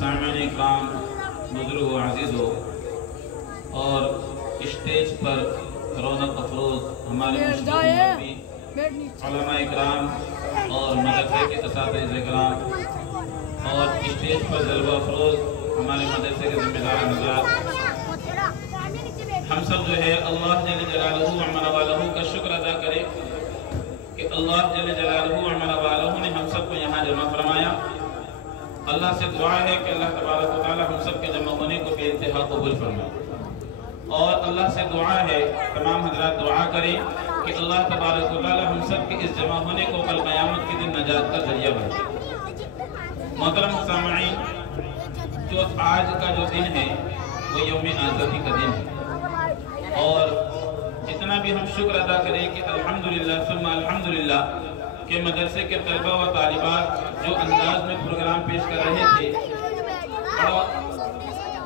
सामईन इकराम, बुजुर्ग अज़ीज़ हो और स्टेज पर रौनक अफरोज़ हमारे उलमा इकराम और मदरसे के असातिज़ इकराम और स्टेज पर जलवा अफरोज़ हमारे मदरसे के ज़िम्मेदार हज़रात, हम सब जो है अल्लाह जल्ल जलालहू व अमन वालहू का शुक्र अदा करें कि अल्लाह जल्ल जलालहू व अमन वालहू ने हम सबको यहाँ जमा फरमाया। अल्लाह से दुआ है कि अल्लाह तबारक व तआला हम सब के जमा होने को बेइंतहा कबूल फरमाए। और अल्लाह से दुआ है, तमाम हज़रात दुआ करें कि अल्लाह तबारक व तआला हम सब के इस जमा होने को कल क़यामत के दिन नजात का जरिया बने। मोहतरम सामईन, जो आज का जो दिन है वो यौम आज़ादी का दिन है और जितना भी हम शुक्र अदा करें कि अल्हम्दुलिल्लाह सुम्मा अल्हम्दुलिल्लाह के मदरसे के तलबा व तालिबात जो अंदाज में प्रोग्राम पेश कर रहे थे, बड़ा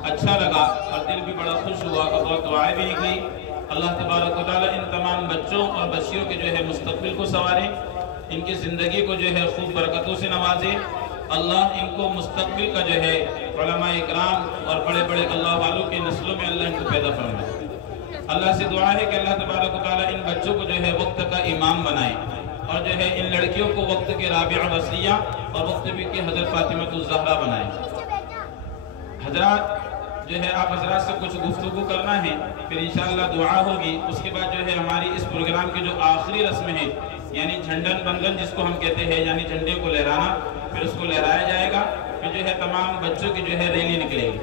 अच्छा लगा और दिल भी बड़ा खुश हुआ और बहुत दुआएं भी की। अल्लाह तबारक व तआला इन तमाम बच्चों और बच्चियों के जो है मुस्तक़बिल को संवारे, इनकी ज़िंदगी को जो है खूब बरकतों से नवाजे। अल्लाह इनको मुस्तक़बिल का जो है उलमा इकराम और बड़े बड़े अल्लाह वालों के नस्लों में अल्लाह इनको पैदा फरमाए। अल्लाह से दुआ है कि अल्लाह तबारक व तआला इन बच्चों को जो है वक्त का इमाम बनाए और जो है इन लड़कियों को वक्त के राबिया वसिया और वक्त की हज़रत फातिमतुज़ ज़हरा बनाए। हज़रात जो है आप हज़रात से कुछ गुफ्तगू करना है, फिर इंशाअल्लाह दुआ होगी। उसके बाद जो है हमारी इस प्रोग्राम की जो आखिरी रस्म है यानी झंडन बंधन जिसको हम कहते हैं, यानी झंडे को लहराना, फिर उसको लहराया जाएगा, फिर जो है तमाम बच्चों की जो है रैली निकलेगी।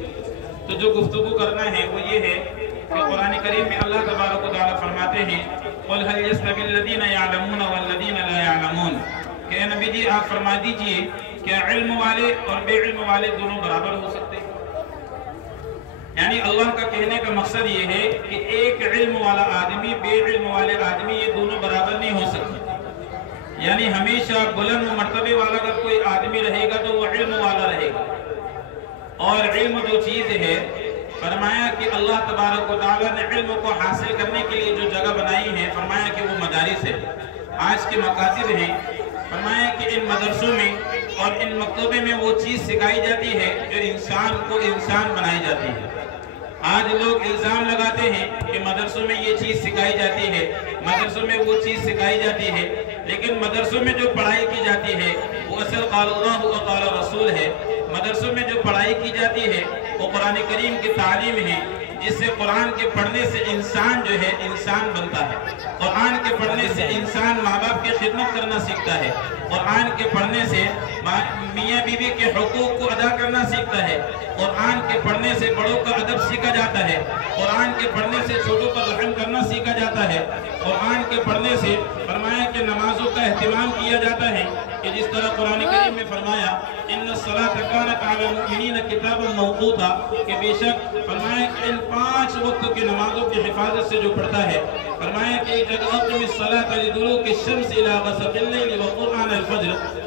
तो जो गुफ्तगू करना है वो ये है कि कुरान करीम में अल्लाह तबारक व तआला फरमाते हैं, क़ुल हल यस्तवी अल्लज़ीना यअलमून वल्लज़ीना ला यअलमून, कि नबी जी आप फरमा दीजिए क्या इल्म वाले और बेइल्म वाले दोनों बराबर हो सकते हैं? यानी अल्लाह का कहने का मकसद ये है कि एक इल्म वाला आदमी बेइल्म वाले आदमी ये दोनों बराबर नहीं हो सकते। यानी हमेशा बुलंद मर्तबे वाला अगर कोई आदमी रहेगा तो वो इल्म वाला रहेगा। और इल्म जो चीज़ है, फरमाया कि अल्लाह तबारक व तआला ने इल्म को हासिल करने के लिए जो जगह बनाई है, फरमाया कि वो मदारिस है, आज के मकासिद हैं। फरमाया कि इन मदरसों में और इन मकतबे में वो चीज़ सिखाई जाती है जो इंसान को इंसान बनाई जाती है। आज लोग इल्ज़ाम लगाते हैं कि मदरसों में ये चीज़ सिखाई जाती है, मदरसों में वो चीज़ सिखाई जाती है, लेकिन मदरसों में जो पढ़ाई की जाती है वो असल क़ाल अल्लाह व क़ाल रसूल है। मदरसों में जो पढ़ाई की जाती है वो कुरान करीम की तालीम है, जिससे कुरान के पढ़ने से इंसान जो है इंसान बनता है। कुरान के पढ़ने से इंसान माँ बाप की खिदमत करना सीखता है। कुरान के पढ़ने से मियाँ बीवी के हुकूक को अदा करना सीखता है। कुरान के पढ़ने से बड़ों का अदब सीखा जाता है। कुरान के पढ़ने से छोटों पर रहम करना सीखा जाता है। कुरान के पढ़ने से फरमाया कि नमाजों का एहतिमाम किया जाता है कि जिस तरह कुरान करीम में फरमाया इन्ना सलात कानत अलल मुमिनीन किताबन मौक़ूता, कि बेशक फरमाया कि इन 5 वक्त की नमाजों की हिफाजत से जो पढ़ता है, फरमाया कि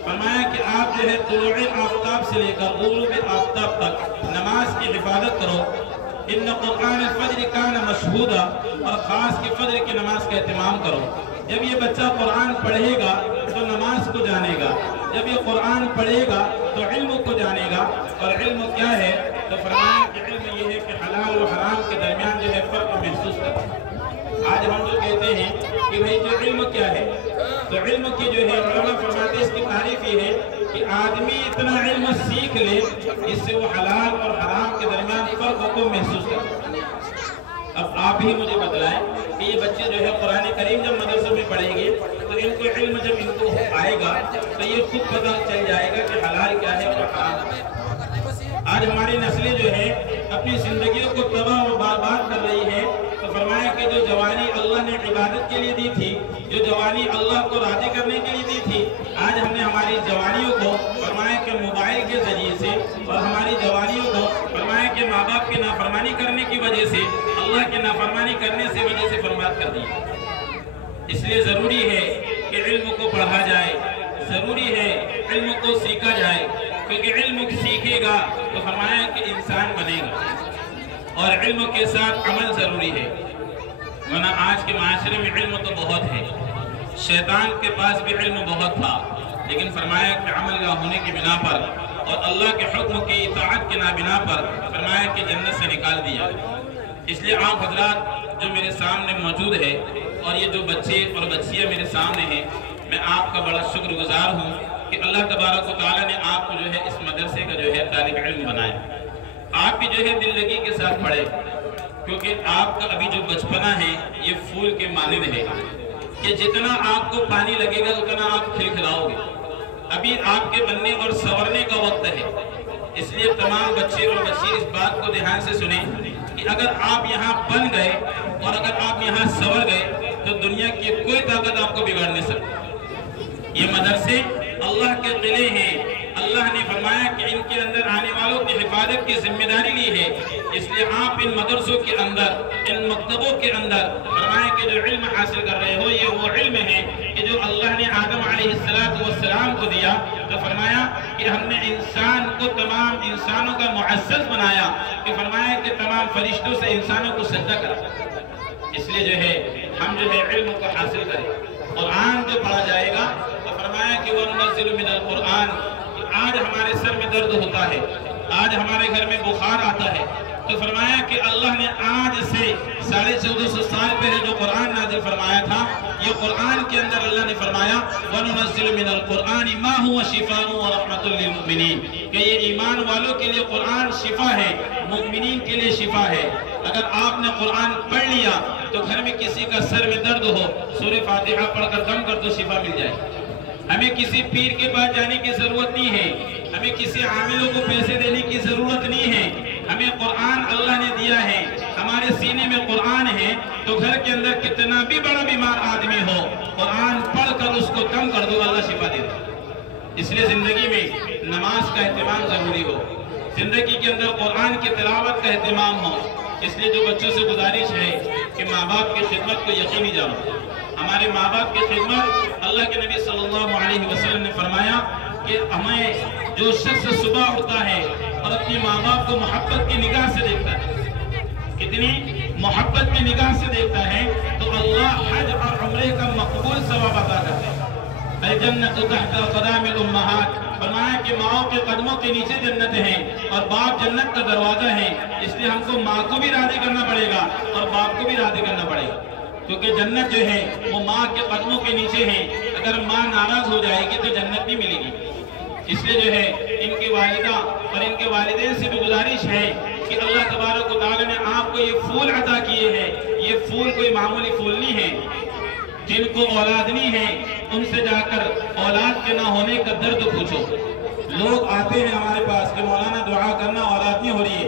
फरमाया कि आप जो है तुलूए आफ्ताब से लेकर गुरूब आफ्ताब तक नमाज की हिफाजत करो। इन्न कुरान फज्र कान मशहूदा, और ख़ास की फज्र की नमाज का एहतिमाम करो। जब ये बच्चा कुरान पढ़ेगा तो नमाज को जानेगा, जब ये कुरान पढ़ेगा तो इल्म को जानेगा। और इल्म क्या है? तो फरमाया कि इल्म ये है कि हलाल और हराम के दरमियान जो है फ़र्क महसूस करना। आज हम जो कहते हैं कि भाई जो इल्म क्या है, तो इल्म की जो है उलमा फरमाते इसकी तारीफ ये है कि आदमी इतना इल्म सीख ले जिससे वो हलाल और हराम के दरमियान फ़र्क को महसूस करे। अब आप ही मुझे बतलाएं कि ये बच्चे जो है कुरान करीम जब मदरसे में पढ़ेंगे तो इनको इल्म जब इनको आएगा तो ये खुद पता चल जाएगा कि हलाल क्या है और हराम क्या है। आज हमारी नस्लें जो है अपनी जिंदगियों को तबाह और बर्बाद कर रही है। तो फरमाया कि जो जवानी अल्लाह ने इबादत के लिए दी थी, जो जवानी अल्लाह को राज़ी करने के लिए दी थी, आज हमने हमारी जवानियों को फरमाया कि मोबाइल के जरिए से और हमारी जवानियों को फरमाया कि माँ बाप की नाफरमानी करने की वजह से, अल्लाह की नाफरमानी करने से वजह से बर्बाद कर दी। इसलिए ज़रूरी है कि इल्म को पढ़ा जाए, ज़रूरी है इल्म को सीखा जाए, क्योंकि इल्म सीखेगा तो फरमाया कि इंसान बनेगा। और इल्म के साथ अमल ज़रूरी है, वरना आज के माशरे में इल्म तो बहुत है, शैतान के पास भी इल्म बहुत था, लेकिन फरमाया कि अमल ना होने की बिना पर और अल्लाह के हुक्म की इताअत के के नाबिना पर फरमाया कि जन्नत से निकाल दिया। इसलिए आप हजरात जो मेरे सामने मौजूद है और ये जो बच्चे और बच्चियाँ मेरे सामने हैं, मैं आपका बड़ा शुक्रगुजार हूँ कि अल्लाह तबारक व तआला ने आपको जो है इस मदरसे का जो है तालिब इल्म बनाया। आप भी जो है दिल लगी के साथ पढ़े, क्योंकि आपका अभी जो बचपना है ये फूल के मानिंद है कि जितना आपको पानी लगेगा उतना आप खिलखिलाओगे। अभी आपके बनने और संवरने का वक्त है। इसलिए तमाम बच्चे और बच्ची इस बात को ध्यान से सुने कि अगर आप यहाँ बन गए और अगर आप यहाँ संवर गए तो दुनिया की कोई ताकत आपको बिगाड़ नहीं सकती। ये मदरसे अल्लाह के किले हैं। अल्लाह ने फरमाया कि इनके अंदर आने वालों की हिफाजत की जिम्मेदारी ली है। इसलिए आप इन मदरसों के अंदर, इन मकतबों के अंदर फरमाया कि जो इल्म हासिल कर रहे हो ये वो इल्म है कि जो अल्लाह ने आदम अलैहिस्सलाम को दिया। तो फरमाया कि हमने इंसान को तमाम इंसानों का मुअज़्ज़ज़ बनाया, कि फरमाया कि तमाम फरिश्तों से इंसानों को सजदा करा। इसलिए जो है हम जो है इल्म को हासिल करें। कुरान जो पढ़ा जाएगा तो फरमाया कि वनुनज़्ज़िलु मिनल कुरान। आज हमारे सर में दर्द होता है, आज हमारे घर में बुखार आता है, तो फरमाया कि अल्लाह ने आज से 1450 साल पहले जो कुरान नाज़िल फरमाया था, ये कुरान के अंदर अल्लाह ने फरमाया वनुनज़्ज़िलु मिनल कुरानि मा हुवा शिफ़ाउन व रहमतुल लिल मुमिनीन, कि ये ईमान वालों के लिए कुरान शिफा है, मुमिनीन के लिए शिफा है। अगर आपने कुरान पढ़ लिया तो घर में किसी का सर में दर्द हो, सूरह फातिहा पढ़कर दम कर दो, शिफा मिल जाए। हमें किसी पीर के पास जाने की जरूरत नहीं है, हमें किसी आमिलों को पैसे देने की जरूरत नहीं है। हमें कुरान अल्लाह ने दिया है, हमारे सीने में कुरान है, तो घर के अंदर कितना भी बड़ा बीमार आदमी हो, कुरान पढ़कर उसको दम कर दो, अल्लाह शिफा दे दे। इसलिए जिंदगी में नमाज का एहतमाम जरूरी हो, जिंदगी के अंदर कुरान की तिलावत का एहतमाम हो। इसलिए जो बच्चों से गुजारिश है कि माँ बाप की खिदमत को यकीनी जानो। हमारे माँ बाप की खिदमत, अल्लाह के नबी सल्लल्लाहु अलैहि वसल्लम ने फरमाया कि हमें जो शख्स सुबह उठता है और अपनी माँ बाप को मोहब्बत की निगाह से देखता है, कितनी मोहब्बत की निगाह से देखता है, तो अल्लाह हज और उम्रे का मकबूल सवाब अता करता है। जन्नत तहत क़दामिल उम्महात, फरमाया कि माओ के कदमों के नीचे जन्नत है और बाप जन्नत का दरवाजा है। इसलिए हमको माँ को भी राजी करना पड़ेगा और बाप को भी राजी करना पड़ेगा, क्योंकि जन्नत जो है वो माँ के कदमों के नीचे है। अगर माँ नाराज हो जाएगी तो जन्नत नहीं मिलेगी। इसलिए जो है इनकी वालिदा और इनके वालिदैन से भी गुजारिश है कि अल्लाह तबारक व तआला ने आपको ये फूल अता किए हैं। ये फूल कोई मामूली फूल नहीं है। जिनको औलाद नहीं है उनसे जाकर औलाद के ना होने का दर्द पूछो। लोग आते हैं हमारे पास कि मौलाना दुआ करना, औलाद नहीं हो रही है,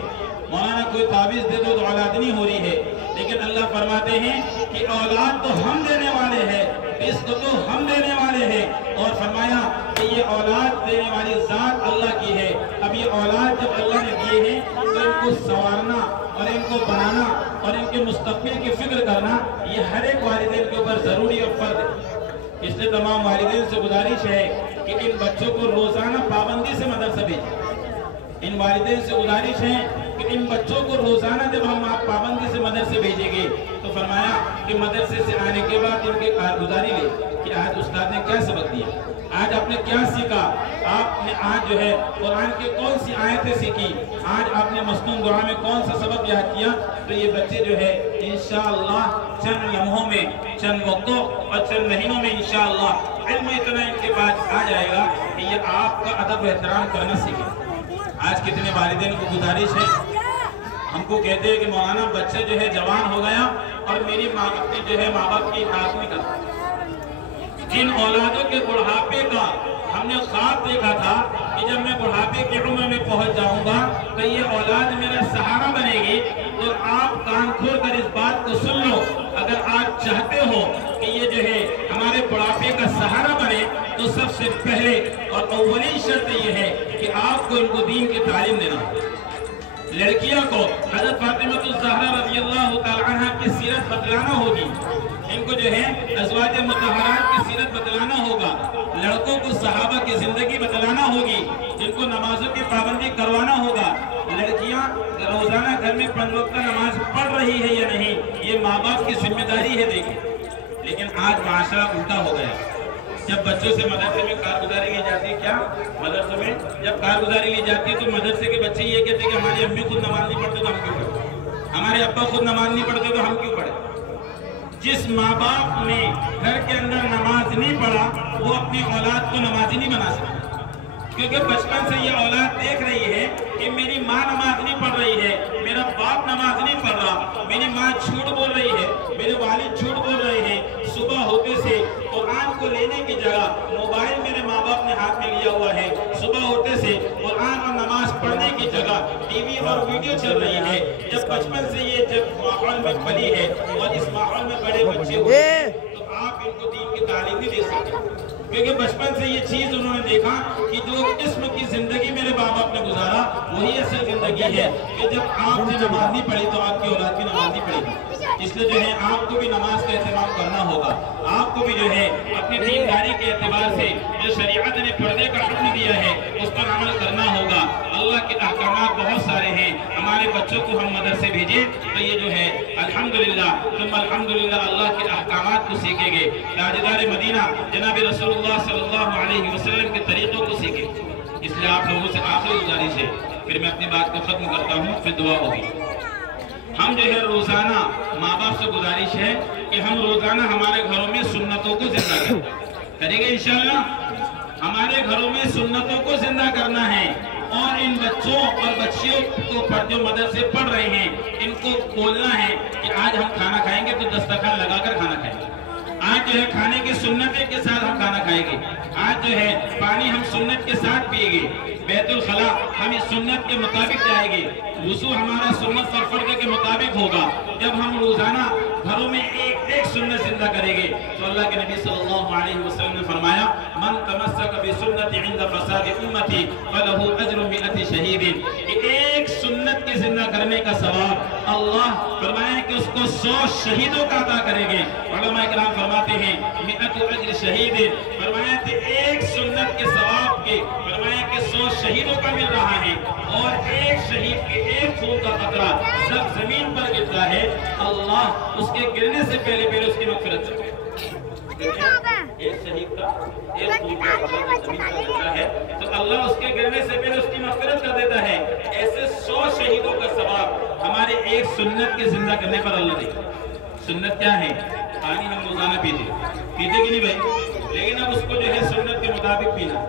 मौलाना कोई ताबीज दे दो तो औलाद नहीं हो रही है। लेकिन अल्लाह फरमाते हैं कि औलाद तो हम देने वाले हैं, रिज़्क़ तो हम देने वाले हैं। और फरमाया कि ये औलाद देने वाली जात अल्लाह की है। अब ये औलाद जब अल्लाह ने दिए हैं तो इनको संवारना और इनको बनाना और इनके मुस्तक़बिल की फिक्र करना, ये हर एक वालिदैन के ऊपर जरूरी और फर्ज है। इसलिए तमाम वालिदैन से गुजारिश है कि इन बच्चों को रोजाना पाबंदी से मदरसा भेजें। इन वालिदैन से गुजारिश है कि इन बच्चों को रोजाना जब हम आप पाबंदी से मदरसे भेजेंगे तो फरमाया कि मदरसे से आने के बाद इनके कारगुजारी ले कि आज उस्ताद ने क्या सबक दिया, आज आपने क्या सीखा, आपने आज जो है कुरान की कौन सी आयतें सीखी, आज आपने मसनून दुआ में कौन सा सबक याद किया। तो ये बच्चे जो है इंशाअल्लाह चंद लम्हों में, चंद वक्तों और चंद महीनों में इंशाअल्लाह इल्म इतना इनके पास आ जाएगा कि ये आपका अदब एहतराम करना सीखे। आज कितने वालिदैन को गुजारिश है, हमको कहते हैं कि मौलाना बच्चे जो है जवान हो गया और मेरी माँ अपनी जो है माँ बाप की इताअत नहीं करता। जिन औलादों के बुढ़ापे का हमने ख्वाब देखा था कि जब मैं बुढ़ापे की उम्र में पहुंच जाऊंगा तो ये औलाद मेरा सहारा बनेगी, तो आप कान खोल कर इस बात को सुन लो। अगर आप चाहते हो कि ये जो है हमारे बुढ़ापे का सहारा बने तो सबसे पहले और अव्वली शर्त ये है कि आपको इनको दीन की तालीम देना। लड़कियों को हज़रत फातिमा ज़हरा रज़ियल्लाहु तआला अन्हा की सीरत बतलाना होगी, इनको जो है अज़वाज मुतहहरात की सीरत बतलाना होगा, लड़कों को सहाबा की जिंदगी बतलाना होगी, जिनको नमाजों की पाबंदी करवाना होगा। लड़कियां रोजाना घर में 5 वक्त का नमाज पढ़ रही है या नहीं, ये माँ बाप की जिम्मेदारी है। देखिए, लेकिन आज माशरा उल्टा हो गया। जब बच्चों से मदरसे में कारगुजारी ली जाती है, क्या मदरसे में जब कारगुजारी ली जाती है तो मदरसे के बच्चे ये कहते हैं कि हमारी अम्मी खुद नमाज नहीं पढ़ते तो हम क्यों पढ़े, हमारे अब्बा खुद नमाज नहीं पढ़ते तो हम क्यों पढ़े। जिस माँ बाप ने घर के अंदर नमाज नहीं पढ़ा वो अपनी औलाद को नमाजी नहीं बना सकता, क्योंकि बचपन से ये औलाद देख रही है कि मेरी माँ नमाज नहीं पढ़ रही है, मेरा बाप नमाज नहीं पढ़ रहा, मेरी माँ झूठ बोल रही है, मेरे वालिद झूठ बोल रहे हैं। सुबह होते से कुरान को लेने की जगह मोबाइल मेरे माँ बाप ने हाथ में लिया हुआ है, सुबह होते से कुरान और नमाज पढ़ने की जगह टीवी और वीडियो चल रही है। जब बचपन से ये जब माहौल में पली है और इस माहौल में बड़े बच्चे हुए तो आप इनको दीन की तालीम नहीं दे सकते, क्योंकि बचपन से ये चीज उन्होंने देखा कि जो किस्म की जिंदगी मेरे बाप बाप ने गुजारा वही असल जिंदगी है कि जब आपने नमाज नहीं पढ़ी तो आपकी औलाद भी नमाज नहीं पढ़ेगी। इसलिए जो है आपको भी नमाज का एहतमाम करना होगा, आपको भी जो है अपनी दीनदारी के एतबार से जो शरीयत ने पर्दे का हुक्म दिया है उस पर अमल करना होगा। अल्लाह के अहकामात बहुत सारे हैं, हमारे बच्चों को हम मदरसे भेजें तो ये जो है अल्हम्दुलिल्लाह तुम अल्हम्दुलिल्लाह अल्लाह के अहकामात को सीखेंगे, ताजदार मदीना जनाब रसूलुल्लाह सल्लल्लाहु अलैहि वसल्लम के तरीकों को सीखें। इसलिए आप लोगों से आखिरी गुजारिश है, फिर मैं अपनी बात को खत्म करता हूँ, फिर दुआ होगी। हम जो है रोजाना माँ बाप से गुजारिश है कि हम रोजाना हमारे घरों में सुन्नतों को जिंदा करेंगे इंशाअल्लाह। हमारे घरों में सुन्नतों को जिंदा करना है और इन बच्चों और बच्चियों को जो मदरसे पढ़ रहे हैं इनको बोलना है कि आज हम खाना खाएंगे तो दस्तरखान लगाकर खाना खाएंगे, आज जो है खाने की सुन्नत के साथ हम खाना खाएंगे, आज जो है पानी हम सुन्नत के साथ पिएंगे, बैतुल खला हम इस सुन्नत के मुताबिक जाएंगे, वुज़ू हमारा सुन्नत और फर्ज के मुताबिक होगा। जब हम रोजाना घरों में एक एक सुन्नत जिंदा करेंगे तो अल्लाह के नबी सल्लल्लाहु अलैहि वसल्लम ने फरमाया मन तमस्सक बिसुन्नति इंद फसाद उम्मती फलहु अज्रु मिअति शहीदिन। एक सुन्नत के जिंदा करने का सवाब अल्लाह फरमाया कि उसको 100 शहीदों का अता करेंगे। उलमा इकराम फरमाते हैं मिअतु अज्र शहीदिन, फरमाया कि एक सुन्नत के सवाब के फरमाया कि 100 शहीदों का मिल रहा है और एक शहीद के एक खून का कतरा जब जमीन पर गिरता है अल्लाह उसके गिरने से पहले उसकी मग़फ़िरत करता है। एक शहीद का एक खून का कतरा जमीन पर गिरता है तो अल्लाह उसके गिरने से पहले उसकी मग़फ़िरत कर देता है। ऐसे 100 शहीदों का सवाब हमारे एक सुन्नत के जिंदा करने पर अल्लाह देगा। सुन्नत क्या है? पानी हम रोजाना पीते कि नहीं भाई, लेकिन अब उसको जो है सुन्नत के मुताबिक पीना,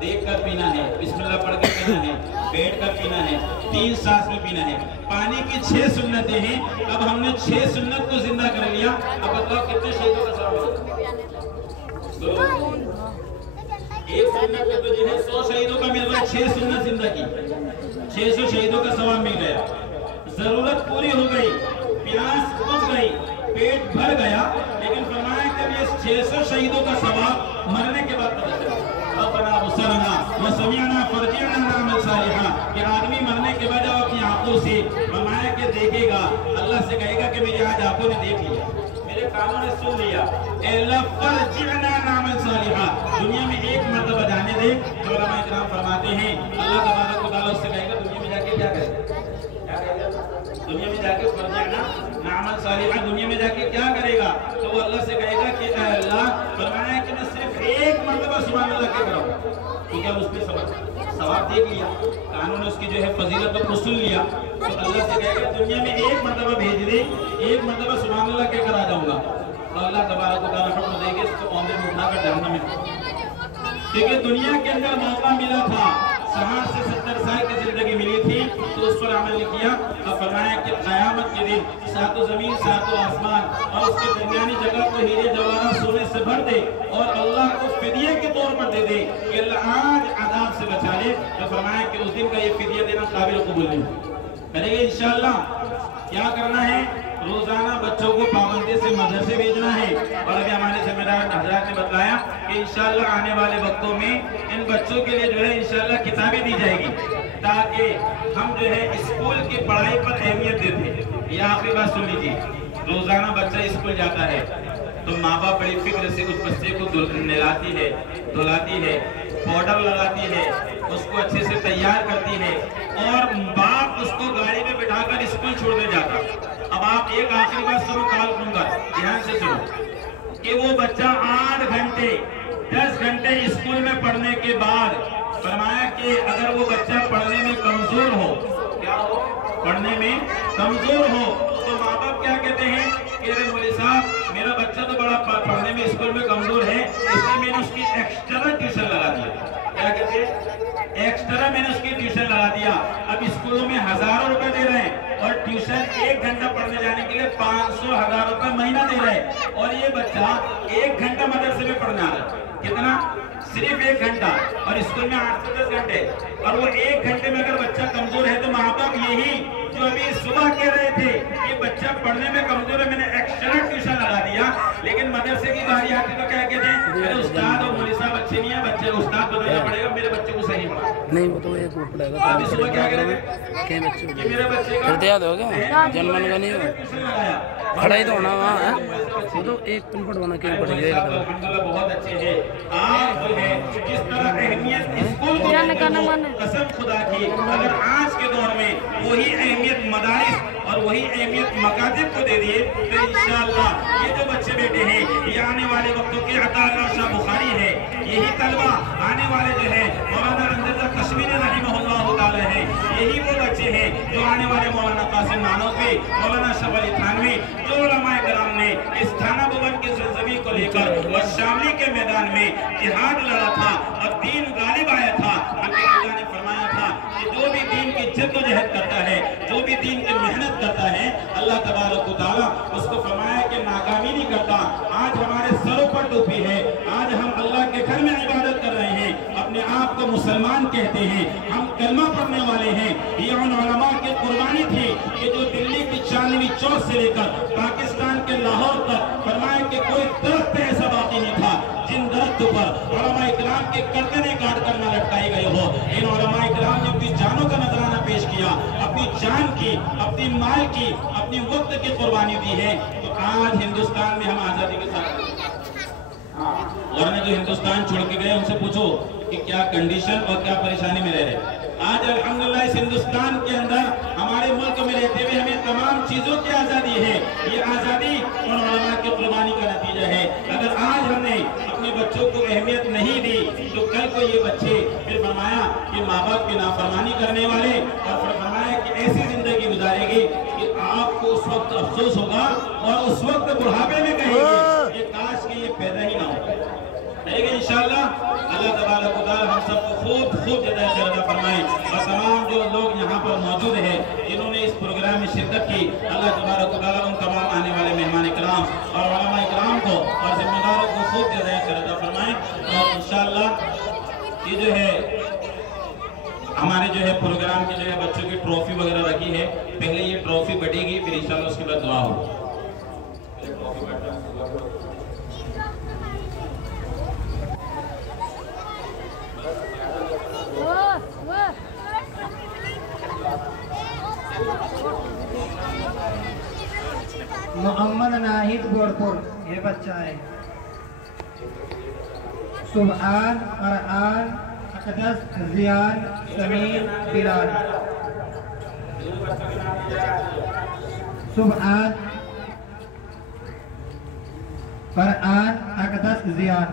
देख कर पीना है, बिस्मिल्लाह पढ़ कर पीना है, बैठ कर पीना है, 3 सांस में पीना है। पानी की 6 सुन्नतें हैं, अब हमने 6 सुन्नत को जिंदा कर लिया। अब बताओ कितने शहीदों का सवाब? एक सुन्नत में तो जो है 100 शहीदों का मिल रहा है, 6 सुन्नत जिंदा की 600 शहीदों का सवाब मिल गया। जरूरत पूरी हो गई, प्यास बुझ गई, पेट भर गया, लेकिन फरमाया कि ये 600 शहीदों का सवाब मरने के बाद पता चला। कि आदमी मरने के बाद जब अपनी आंखों से फरमाया कि देखेगा, अल्लाह से कहेगा कि मेरी आज आंखों ने देख लिया, मेरे कानों ने सुन लिया, दुनिया में एक मर्तबा जाने दे। तो उलमा इकराम फरमाते हैं अल्लाह तबारक व तआला उससे कहेगा दुनिया में जाके क्या करेगा, दुनिया में जाके फरजाना नामल सालिहा, दुनिया में जाके क्या करेगा? तो वो अल्लाह से कहेगा कि अल्लाह फरमाया कि मैं सिर्फ एक मर्तबा सुभान अल्लाह के कराऊं, क्योंकि अब उसने सवाब देख लिया, कानून ने उसकी जो है फजीलत को सुन लिया। तो अल्लाह से कहेगा दुनिया में एक मर्तबा भेज दे, एक मर्तबा सुभान अल्लाह के करा जाऊंगा। तो अल्लाह तबारक व तआला हुक्म देंगे इसको औंधे में उठाकर जहन्नम में, क्योंकि दुनिया के अंदर मौका मिला था, 60 से 70 साल की जिंदगी मिली थी तो उस पर अमल किया। अब फरमाया कि क़यामत के दिन 7 ज़मीन 7 आसमान और उसके दरमियानी जगह को हीरे जवाहरात सोने से भर दे और अल्लाह को फिदिये के तौर पर दे दे कि अल्लाह आज अज़ाब से बचा ले। तो फरमाया कि उस दिन का ये फिदिया देना काबिल कबूल नहीं करेंगे इंशाअल्लाह। क्या करना है? रोजाना बच्चों को पाबंदी से मदरसे भेजना है। और अभी हमारे जिम्मेदार हजरात ने बताया कि इंशाअल्लाह आने वाले वक्तों में इन बच्चों के लिए जो है इंशाअल्लाह किताबें दी जाएगी, ताकि हम जो है स्कूल की पढ़ाई पर अहमियत देते। ये आखिरी बात सुन लीजिए, रोजाना बच्चा स्कूल जाता है तो माँ बाप बड़ी फिक्र से उस बच्चे को नहलाती है, धुलाती है, पाउडर लगाती है, उसको अच्छे से तैयार करती है और बाप उसको गाड़ी में बिठाकर स्कूल छोड़ने जाता। अब आप एक आखिरी बात सुनो, काल सुनकर ध्यान से सुनो कि वो बच्चा 8 घंटे 10 पढ़ने में कमजोर हो तो माँ बाप क्या कहते हैं कि अरे मौलवी साहब मेरा बच्चा तो बड़ा पढ़ने में स्कूल में कमजोर है, इसलिए मैंने उसकी एक्स्ट्रा ट्यूशन लगा दिया। क्या कहते हैं? एक्स्ट्रा मैंने उसकी ट्यूशन लगा दिया। अब स्कूलों में हजारों रुपए दे रहे हैं और ट्यूशन 1 घंटा पढ़ने जाने के लिए 500-1000 रुपए महीना दे रहे हैं, और ये बच्चा 1 घंटा मदरसे में पढ़ने आ रहा है। कितना? सिर्फ 1 घंटा, और स्कूल में 8 से 10 घंटे। और वो 1 घंटे में अगर बच्चा कमजोर है तो माँ बाप यही जो अभी सुबह कह रहे थे कि बच्चा पढ़ने में कमजोर है, मैंने एक्स्ट्रा ट्यूशन लगा दिया, लेकिन मदरसे की बारी आती तो क्या कहते हैं, अरे उस्ताद और मौलवी साहब अच्छे नहीं है, बच्चे उस्ताद बदलना पड़ेगा, मेरे बच्चे को सही पढ़ा नहीं, वो तो एक और पढ़ेगा। अभी सुबह क्या करेंगे कि मेरे बच्चे का याद हो गया जन्मन का नहीं हो खड़ा ही तो होना वहाँ है, वो तो एक पिन पढ़वाना क्यों पड़ेगा। अल्हम्दुलिल्लाह बहुत अच्छे हैं आप जो है जिस तरह अहमियत स्कूल को, कसम खुदा की अगर आज के दौर में वही अहमियत मदारिस और वही अहमियत मकातिब को दे दिए तो इंशाअल्लाह ये जो बच्चे बैठे हैं ये आने वाले वक्तों के अता अल्लाह शाह बुखारी है, यही तलबा आने वाले जो है मौलाना रंजदा कश्मीरी रहमहुल्लाह ताला है, यही वो बच्चे हैं जो आने वाले मौलाना कासिम नानोवी, मौलाना शब अली थानवी, जो उलमाए किराम ने इस थाना भवन के ज़मीन को लेकर और शामली के मैदान में जिहाद लड़ा था और दीन गालिब आया था। अल्लाह ने फरमाया था कि जो भी दीन की जद्दोजहद करता है, जो भी दीन की मेहनत करता है, अल्लाह तबारक व तआला उसको फरमाया कि नाकामी नहीं करता। आज हमारे सरों पर टोपी है, आज हम अल्लाह के घर में इबादत कर रहे हैं, अपने आप को मुसलमान कहते हैं, हम कलमा पढ़ने वाले हैं। ये उन उलमा की कुर्बानी थी कि जो दिल्ली की चांदनी चौक से लेकर पाकिस्तान के लाहौर तक फरमाया कि कोई दरख्त ऐसा बाकी नहीं था जिन दरख्त पर उलमा इकराम के गर्दनें काट कर न लटकाई गई हो। इन उलमा इकराम ने अपनी जानों का नजराना पेश किया, अपनी जान की, अपनी माल की, अपनी वक्त की कुर्बानी दी है। तो आज हिंदुस्तान में हम आजादी के साथ, वरना जो हिंदुस्तान छोड़ के गए उनसे पूछो कि क्या कंडीशन और क्या परेशानी में रह रहे। आज अल्हम्दुलिल्लाह इस हिंदुस्तान के अंदर हमारे मुल्क में रहते हुए हमें तमाम चीजों की आजादी है। ये आजादी उन उलमा की कुर्बानी का नतीजा है। अगर आज हमने अपने बच्चों को अहमियत नहीं दी तो कल को ये बच्चे फिर फरमाया कि माँ बाप की नाफरमानी करने वाले, और फिर फरमाया कि ऐसी जिंदगी गुजारेगी कि आपको उस वक्त अफसोस होगा और उस वक्त बुढ़ापे में कहेंगे ये काश कि ये पैदा ही ना हो। लेकिन इंशाअल्लाह अल्लाह तबारक व तआला हम सबको खूब ज़्यादा अता फरमाए, और तमाम जो लोग यहाँ पर मौजूद हैं जिन्होंने इस प्रोग्राम में शिरकत की, अल्लाह तबारक व तआला उन तमाम आने वाले मेहमान इकराम और उलमा इकराम को और जिम्मेदारों को खूब ज़्यादा अता फरमाए। और इंशाअल्लाह ये जो है हमारे जो है प्रोग्राम की जो है बच्चों की ट्रॉफी वगैरह रखी है, पहले ये ट्रॉफी बटेगी, फिर इंशाअल्लाह उसके बाद दुआ हो। मोहम्मद नाहिद गोरपुर ये बच्चा है। सुभान, फरहान, अकदस, जियान, समीर, बिलाल। सुभान, फरहान, अकदस, जियान।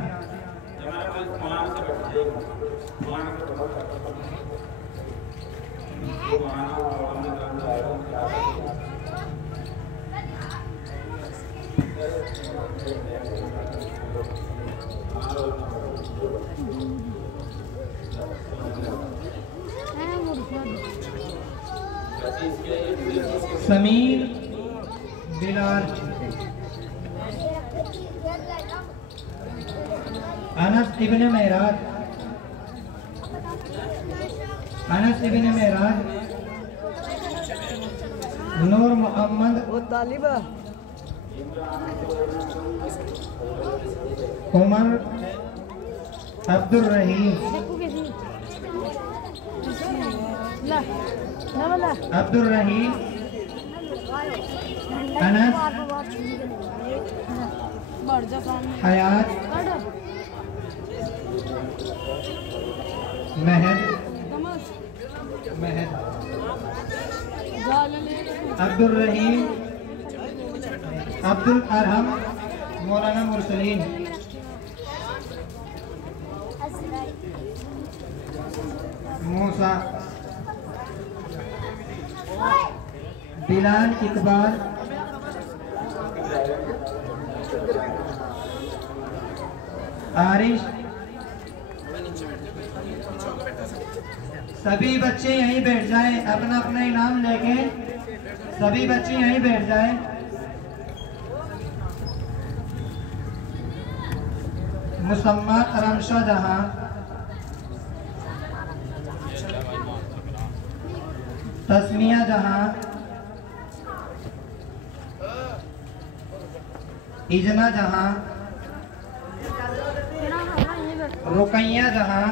समीर, बिलाल। अनस इब्न मेराज, अनस इब्न मेराज। नूर मोहम्मद, वो तालिबा। उमर अब्दुल रहीम, अब्दुल रहीम। अनस, हयात, महद, महद। अब्दुल रहीम, अब्दुल अरहम, मौलाना मुरसलीन। मूसा। बिलाल इकबाल, आरिश। सभी बच्चे यहीं बैठ जाएं, अपना अपना इनाम लेके सभी बच्चे यहीं बैठ जाएं। मुसम्मा रमशा जहां, तस्मिया जहां, इजना जहां, रुकैया जहां,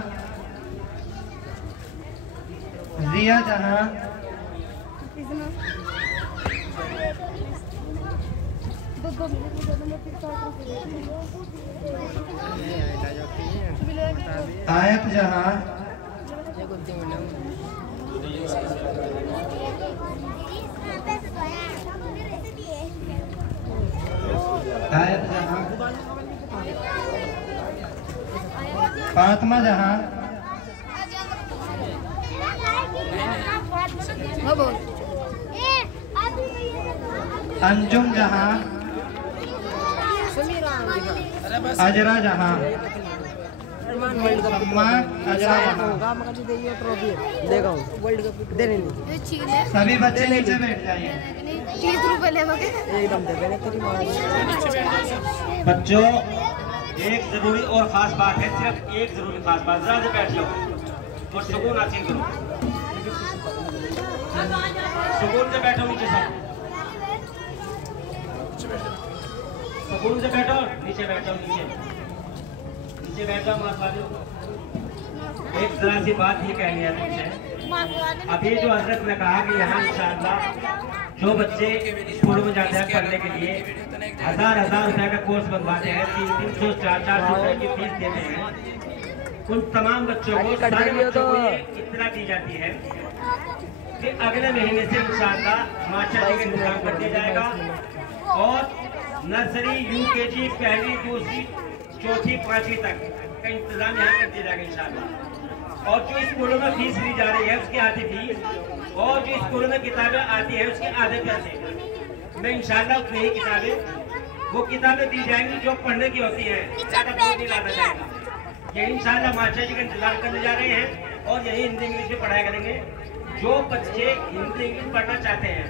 जिया जहां, आयत जहां, आयत जहां, फातिमा जहां, अंजुम जहां, अजरा जहां, अजरा जहां। सभी बच्चे नीचे बैठ जाइए। 30 रुपए लगोगे बच्चों, एक जरूरी और खास बात है, सिर्फ एक जरूरी खास बात, जरा से बैठ जाओ और सुकून हासिल करो। सुकून से बैठो, नीचे सब सुकून से बैठो, नीचे बैठो, नीचे बैठो। माशाल्लाह, एक जरा सी बात ये कहनी है तुमसे। अभी जो हजरत ने कहा कि यहाँ इंशाअल्लाह जो बच्चे स्कूलों में जाते हैं पढ़ने के लिए 1000 रुपए का कोर्स बनवाते हैं, 300 400 रुपए की फीस देते हैं, उन तमाम बच्चों को सारे बच्चों को ये इत्तला दी जाती है कि अगले महीने से इंशाअल्लाह माशा जी का इंतजाम कर दिया जाएगा और नर्सरी, UKG, पहली, दूसरी, चौथी, 5वीं तक का इंतजाम यहाँ कर दिया जाएगा इंशाअल्लाह। और जो स्कूलों में फीस ली जा रही है उसकी आधी फीस और जो स्कूलों में किताबें आती है उसके आधे पैसे में इंशाअल्लाह उतनी ही किताबें वो किताबें दी जाएंगी जो पढ़ने की होती हैं, ज़्यादा दूर नहीं लाना जाएगा। ये इंशाअल्लाह मास्टर जी का इंतजाम करने जा रहे हैं और यही हिंदी इंग्लिश में पढ़ाया करेंगे। जो बच्चे हिंदी इंग्लिश पढ़ना चाहते हैं